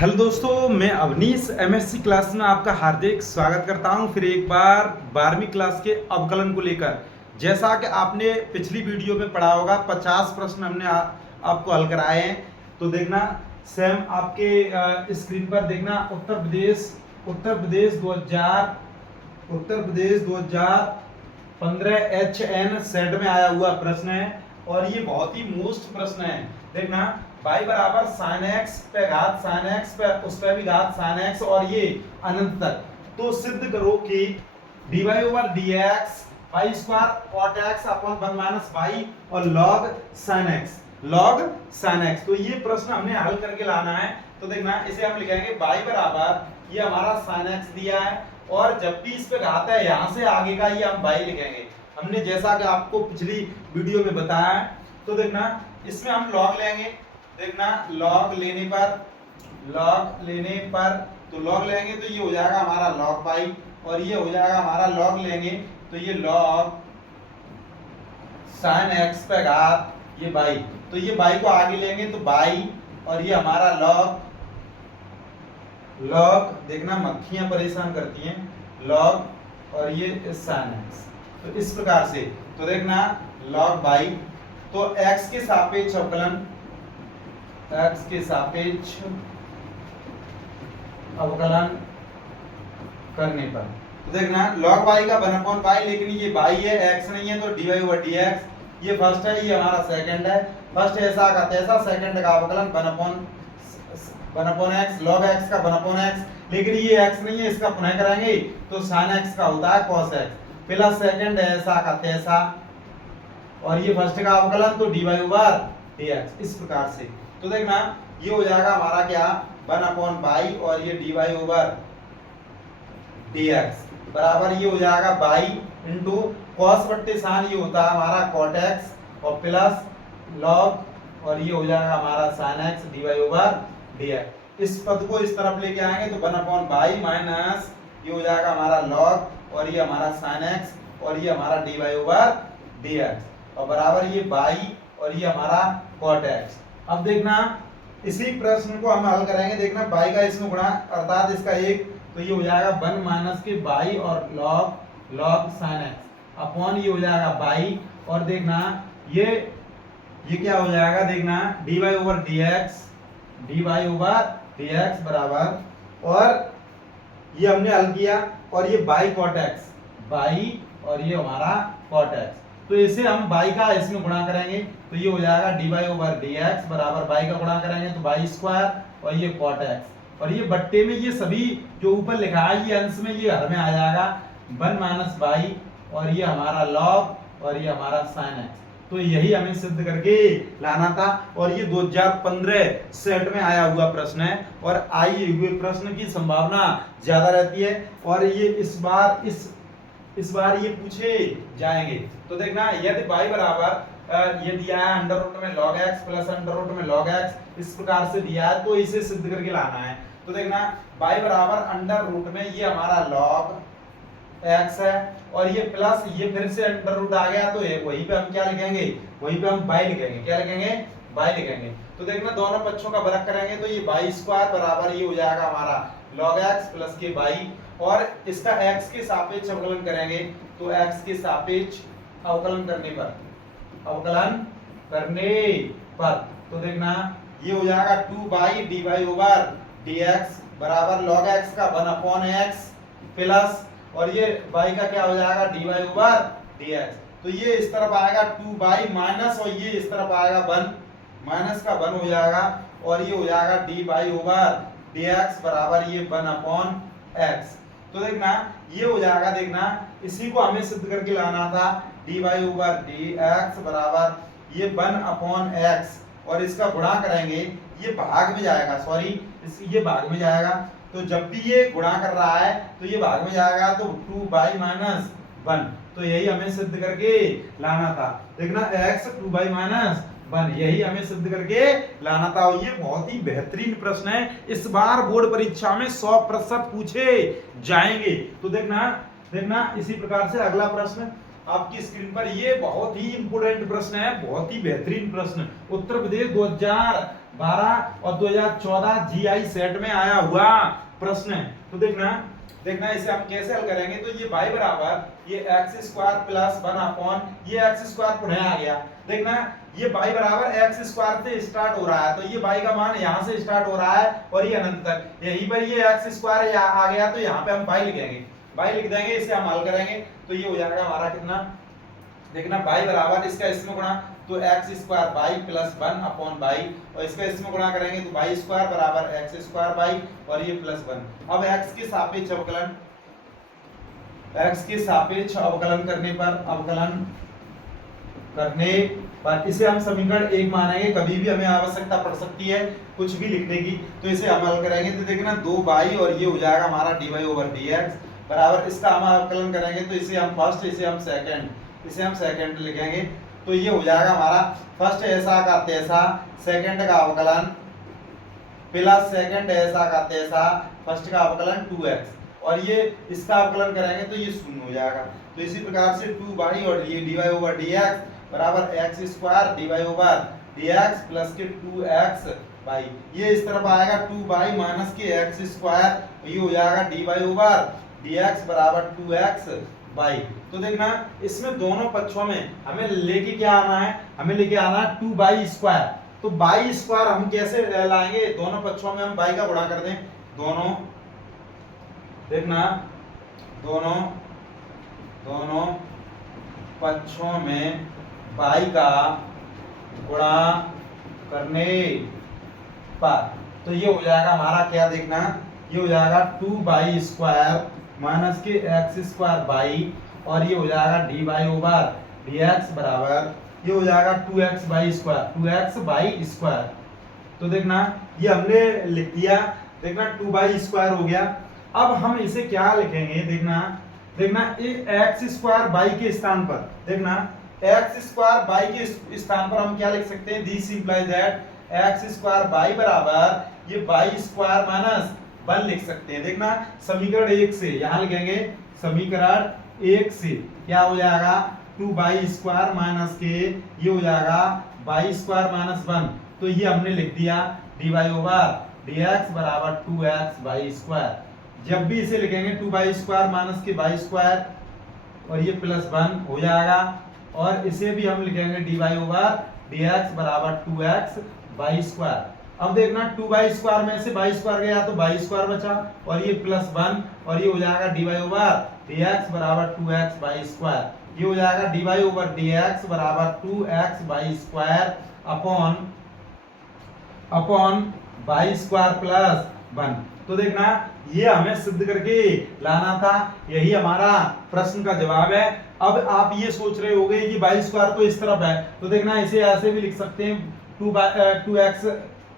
Hello दोस्तों, मैं Awanish MSc class में आपका हार्दिक स्वागत करता हूं। फिर एक बार 12वीं क्लास के अवकलन को लेकर। जैसा कि आपने पिछली वीडियो में पढ़ा होगा, 50 प्रश्न हमने आपको हल कराए हैं। तो देखना सेम आपके स्क्रीन पर देखना उत्तर प्रदेश 2015 HN सेट में आया हुआ प्रश्न है और ये बहुत ही मोस्ट प्रश्न है। देखना y बराबर साइन एक्स पे घात साइन एक्स पे उस पे भी घात साइन एक्स और ये अनंत तक। तो सिद्ध करो कि dy over dx y square cot x upon 1 minus y और log sin x। तो ये प्रश्न हमने हल करके लाना है। तो देखना इसे हम लिखेंगे y बराबर ये हमारा sin x दिया है और जब भी इस पे घात है यहाँ से आगे का ये हम y लिखेंगे। हमने जैसा कि आपको पिछली वीडियो में बताया है। तो देखना इसमें हम log लेंगे। देखना log लेने पर तो log लेंगे तो ये हो जाएगा हमारा log पाई और ये हो जाएगा हमारा log लेंगे तो ये log sin x पे घात ये बाई। तो ये बाई को आगे लेंगे तो बाई और ये हमारा log देखना मक्खियां परेशान करती हैं log और ये sin x। तो इस प्रकार से तो देखना log बाई तो x के सापेक्ष अवकलन करने पर तो देखना log y का 1/y, लेकिन ये y है x नहीं है तो dy ओवर dx। ये फर्स्ट है, ये हमारा सेकंड है। फर्स्ट ऐसा का तैसा, सेकंड का अवकलन 1/x log x का 1/x, लेकिन ये x नहीं है, इसका पुनः कराएंगे तो sin x का होता है cos x प्लस सेकंड ऐसा का तैसा और ये फर्स्ट का अवकलन तो dy ओवर dx। इस प्रकार से तो देखना ये हो जाएगा हमारा क्या 1/y और ये dy ओवर dx बराबर ये हो जाएगा y इंटू cos बट्टे sin ये होता है हमारा cot x और प्लस log और ये हो जाएगा हमारा sin x dy over dx। इस पद को इस तरफ लेके आएंगे तो 1/y माइनस ये हो जाएगा हमारा log और ये हमारा sin x और ये हमारा dy ओवर dx और बराबर ये y और ये हमारा cot x। अब देखना इसी प्रश्न को हम हल करेंगे। देखना y का इसमें गुणा अर्थात इसका एक तो ये हो जाएगा 1 माइनस के y और log sin x अपॉन ये हो जाएगा y और देखना ये क्या हो जाएगा। देखना dy ओवर dx बराबर और ये हमने हल किया और ये y cot x और ये हमारा cot x। तो इसे हम y का इसमें गुणा करेंगे तो ये हो जाएगा dy ओवर dx बराबर y का गुणा करेंगे तो y स्क्वायर और ये cot x और ये बट्टे में ये सभी जो ऊपर लिखा है ये अंश में ये हर में आ जाएगा 1 माइनस y और ये हमारा log और ये हमारा sin x। तो यही हमें सिद्ध करके लाना था और ये 2015 सेट में आया हुआ प्रश्न है और आए हुए प्रश्न की संभावना ज्यादा रहती है और ये इस बार ये पूछे जाएंगे। तो देखना यदि y बराबर ये दिया है अंडर रूट में log x plus under root में log x इस प्रकार से दिया है तो इसे सिद्ध करके लाना है। तो देखना y बराबर अंडर रूट में ये हमारा log x है और ये प्लस ये फिर से अंडर रूट आ गया तो वहीं पे हम क्या लिखेंगे, वहीं पे हम y लिखेंगे। क्या लिखेंगे? y लिखेंगे। तो देखना दोनों पक्षों का वर्ग करेंगे तो ये y स्क्वायर बराबर ये हो जाएगा हमारा log x प्लस के y और इसका x के सापेक्ष अवकलन करेंगे तो x के सापेक्ष अवकलन करने पर तो देखना ये हो जाएगा 2y dy ओवर dx बराबर log x का 1/x प्लस और ये y का क्या हो जाएगा dy ओवर dx। तो ये इस तरफ आएगा 2y माइनस और ये इस तरफ आएगा 1 माइनस का 1 हो जाएगा और ये हो जाएगा dy ओवर dx बराबर ये 1/x। तो देखना ये हो जाएगा। देखना इसी को हमें सिद्ध करके लाना था dy ओवर dx बराबर ये 1/x और इसका गुणा करेंगे ये भाग में जाएगा, ये भाग में जाएगा। तो जब भी ये गुणा कर रहा है तो ये भाग में जाएगा तो 2y माइनस 1। तो यही हमें सिद्ध करके लाना था। देखना x 2y माइनस 1 यही हमें सिद्ध करके लाना था और ये बहुत ही बेहतरीन प्रश्न है। इस बार बोर्ड परीक्षा में 100% पूछे जाएंगे। तो देखना इसी प्रकार से अगला प्रश्न आपकी स्क्रीन पर ये बहुत ही इंपोर्टेंट प्रश्न है, बहुत ही बेहतरीन प्रश्न। उत्तर प्रदेश 12 और 2014 जीआई सेट में आया हुआ प्रश्न है। तो देखना इसे हम कैसे हल करेंगे। तो ये y बराबर ये एक्स स्क्वायर प्लस 1 अपॉन ये एक्स स्क्वायर पुनः आ गया। देखना ये y बराबर एक्स स्क्वायर से स्टार्ट हो रहा है, तो ये y का मान यहाँ से स्टार्ट हो रहा है और ये अनंत तक, यहीं पर ये एक्स स्क्वायर आ गया, तो यहाँ पे हम y लिखेंगे, y लिख देंगे, इसे हम हल करेंगे। तो ये हो जाएगा हमारा कितना, देखना y बराबर इसका इसमें गुणा, तो x square by plus 1 upon by, और इसका इसमें गुणा करेंगे तो बाई स्क्वायर बराबर एक्स स्क्वायर बाई और ये प्लस 1। अब x के सापेक्ष अवकलन, x के सापेक्ष अवकलन करने पर इसे हम समीकरण 1 मानेंगे। कभी भी हमें आवश्यकता पड़ सकती है कुछ भी लिखने की, तो इसे हम हल करेंगे। तो देखना 2y और ये हो जाएगा हमारा dy/dx बराबर, इसका हम अवकलन करेंगे तो इसे हम फर्स्ट, इसे हम सेकंड लिखेंगे। तो ये हो जाएगा हमारा फर्स्ट ऐसा का तैसा, सेकंड का अवकलन प्लस सेकंड ऐसा का तैसा, फर्स्ट का अवकलन 2x, और ये इसका अवकलन करेंगे तो ये शून्य हो जाएगा। तो इसी प्रकार से 2y और ये dy/dx बराबर x स्क्वायर dy/dx प्लस के 2x बाई, ये इस तरफ आएगा 2y माइनस के x स्क्वायर, ये हो जाएगा dy/dx बराबर 2x बाई। तो देखना इसमें दोनों पक्षों में हमें लेके क्या आना है, हमें लेके आना है 2y स्क्वायर। तो y स्क्वायर हम कैसे लाएंगे, दोनों पक्षों में हम y का गुणा कर दें, दोनों देखना दोनों पक्षों में y का गुणा करने पर, तो ये हो जाएगा हमारा क्या, देखना ये हो जाएगा 2y स्क्वायर माइनस के एक्स स्क्वायर बाई, और ये हो जाएगा dy/dx बराबर, ये हो जाएगा 2x बाई स्क्वायर। तो देखना ये हमने लिख दिया, देखना 2y स्क्वायर हो गया। अब हम इसे क्या लिखेंगे, देखना ये एक्स स्क्वायर बाई के स्थान पर, देखना एक्स स्क्वायर बाई के स्थान पर हम क्या लिख सकते हैं, this implies that x square by बराबर ये बाई स्क्वायर माइनस 1 लिख सकते हैं। देखना समीकरण 1 से यहाँ लिखेंगे, समीकरण 1 से क्या हो जाएगा 2y स्क्वायर माइनस के, ये हो जाएगा y स्क्वायर माइनस 1, तो ये हमने लिख दिया dy/dx बराबर 2x y स्क्वायर। जब भी इसे लिखेंगे 2y स्क्वायर माइनस के y स्क्वायर और ये प्लस 1 हो जाएगा, और इसे भी हम लिखेंगे dy/dx बराबर 2x y स्क्वायर। अब देखना 2y स्क्वायर में से y स्क्वायर गया तो y स्क्वायर बचा, और ये प्लस 1, और ये हो जाएगा dy/dx बराबर 2x y स्क्वायर। ये हो जाएगा dy/dx बराबर 2x y square upon y square plus 1। तो देखना ये हमें सिद्ध करके लाना था, यही हमारा प्रश्न का जवाब है। अब आप ये सोच रहे होंगे कि y स्क्वायर तो इस तरफ है, तो देखना इसे ऐसे भी लिख सकते हैं 2x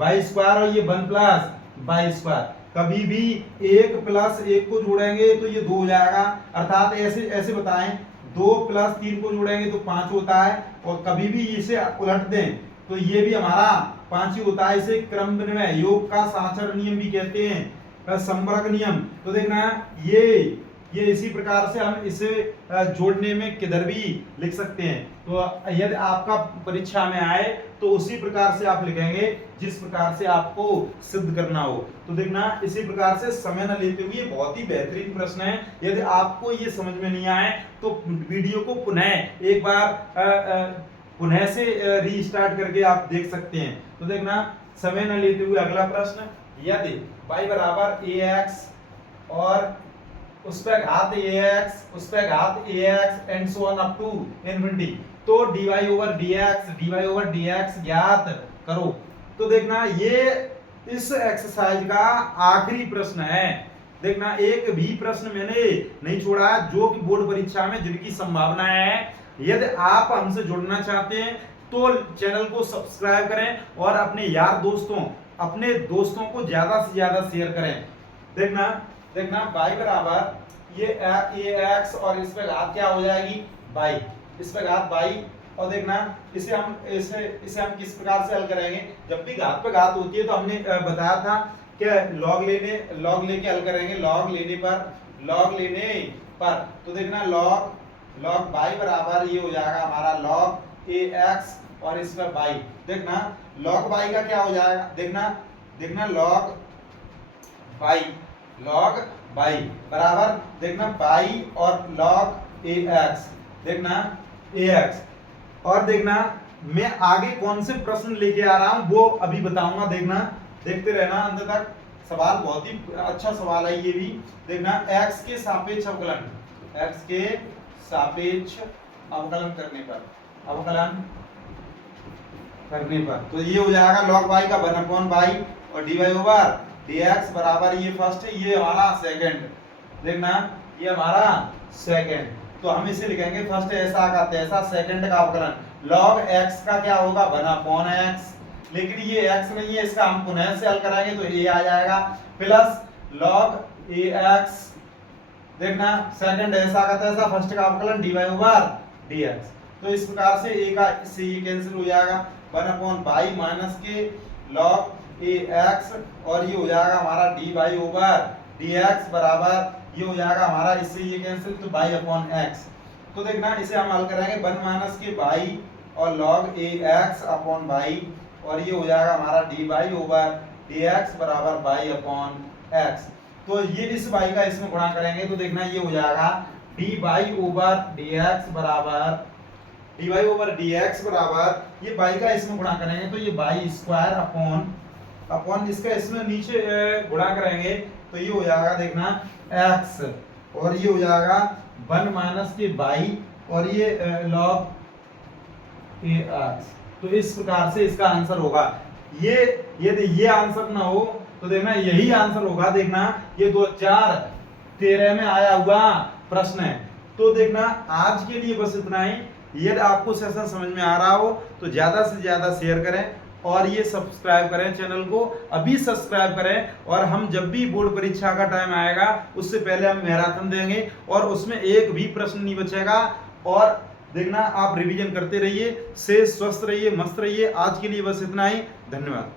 y स्क्वायर और ये 1 प्लस y स्क्वायर। कभी भी 1 प्लस 1 को जोड़ेंगे तो ये 2 हो जाएगा, अर्थात ऐसे बताएं 2 प्लस 3 को जोड़ेंगे तो 5 होता है, और कभी भी इसे उलट दें तो ये भी हमारा 5 ही होता है। इसे क्रम विनिमय योग का साचर नियम भी कहते हैं, संपर्क नियम। तो देखना ये इसी प्रकार से हम इसे जोड़ने में किधर भी लिख सकते हैं। तो यदि आपका परीक्षा में आए तो उसी प्रकार से आप लिखेंगे जिस प्रकार से आपको सिद्ध करना हो। तो देखना इसी प्रकार से समय न लेते हुए, बहुत ही बेहतरीन प्रश्न है। यदि आपको ये समझ में नहीं आए तो वीडियो को पुनः एक बार पुनः से रीस्टार्ट करके आप देख सकते हैं। तो देखना समय न लेते हुए अगला प्रश्न, यदि y बराबर ax और उस पे घात ax and so on up to infinity, तो dy/dx ज्ञात करो। तो देखना ये इस एक्सरसाइज का आखिरी प्रश्न है। देखना एक भी प्रश्न मैंने नहीं छोड़ा है, जो कि बोर्ड परीक्षा में जिनकी संभावना है। यदि आप हमसे जुड़ना चाहते हैं तो चैनल को सब्सक्राइब करें और अपने यार दोस्तों, अपने दोस्तों को ज्यादा से ज्यादा शेयर करें। देखना y बराबर ये ax और इस पे घात क्या हो जाएगी y, इस पे घात y, और देखना इसे हम किस प्रकार से हल करेंगे। जब भी घात पे घात होती है तो हमने बताया था कि लॉग लेके हल करेंगे, लॉग लेने पर। तो देखना लॉग y बराबर ये हो जाएगा हमारा log ax और इस पर y। देखना log y का क्या हो जाएगा, देखना log y बराबर देखना y और log ax, देखना ax। और देखना मैं आगे कौन से प्रश्न लेके आ रहा हूं वो अभी बताऊंगा, देखते रहना अंत तक। सवाल बहुत ही अच्छा सवाल है ये भी। देखना x के सापेक्ष अवकलन, x के सापेक्ष अवकलन करने पर तो ये हो जाएगा log y का 1/y और dy ओवर dx बराबर, ये फर्स्ट है, ये हमारा सेकंड, देखना ये हमारा सेकंड। तो हम इसे लिखेंगे फर्स्ट ऐसा का तैसा, सेकंड का अवकलन log x का क्या होगा 1/x, लेकिन ये x नहीं है, इसका हम पुनः से हल कराएंगे तो a आ जाएगा, प्लस log ax, देखना सेकंड ऐसा का तैसा, फर्स्ट का अवकलन dy ओवर dx। तो इस प्रकार से a का से ये कैंसिल हो जाएगा 1/y माइनस के log ax, और ये हो जाएगा हमारा dy ओवर dx बराबर, ये हो जाएगा हमारा, इससे ये कैंसिल तो y/x। तो देखना इसे हम हल करेंगे 1 माइनस के y और log ax/y, और ये हो जाएगा हमारा dy ओवर dx बराबर y/x। तो ये इस y का इसमें गुणा करेंगे तो देखना ये हो जाएगा dy ओवर dx बराबर, ये y का इसमें गुणा करेंगे तो ये y स्क्वायर अपॉन इसका इसमें नीचे गुणा करेंगे तो ये हो जाएगा देखना x, और ये हो जाएगा 1 माइनस के y और ये log ax। तो इस प्रकार से इसका आंसर होगा। ये आंसर ना हो तो देखना यही आंसर होगा, देखना ये 2013 में आया हुआ प्रश्न है। तो देखना आज के लिए बस इतना ही। यदि आपको सेशन समझ में आ रहा हो तो ज्यादा से ज्यादा शेयर करें और ये सब्सक्राइब करें, चैनल को अभी सब्सक्राइब करें। और हम जब भी बोर्ड परीक्षा का टाइम आएगा उससे पहले हम मैराथन देंगे और उसमें एक भी प्रश्न नहीं बचेगा। और देखना आप रिवीजन करते रहिए, से स्वस्थ रहिए, मस्त रहिए। आज के लिए बस इतना ही, धन्यवाद।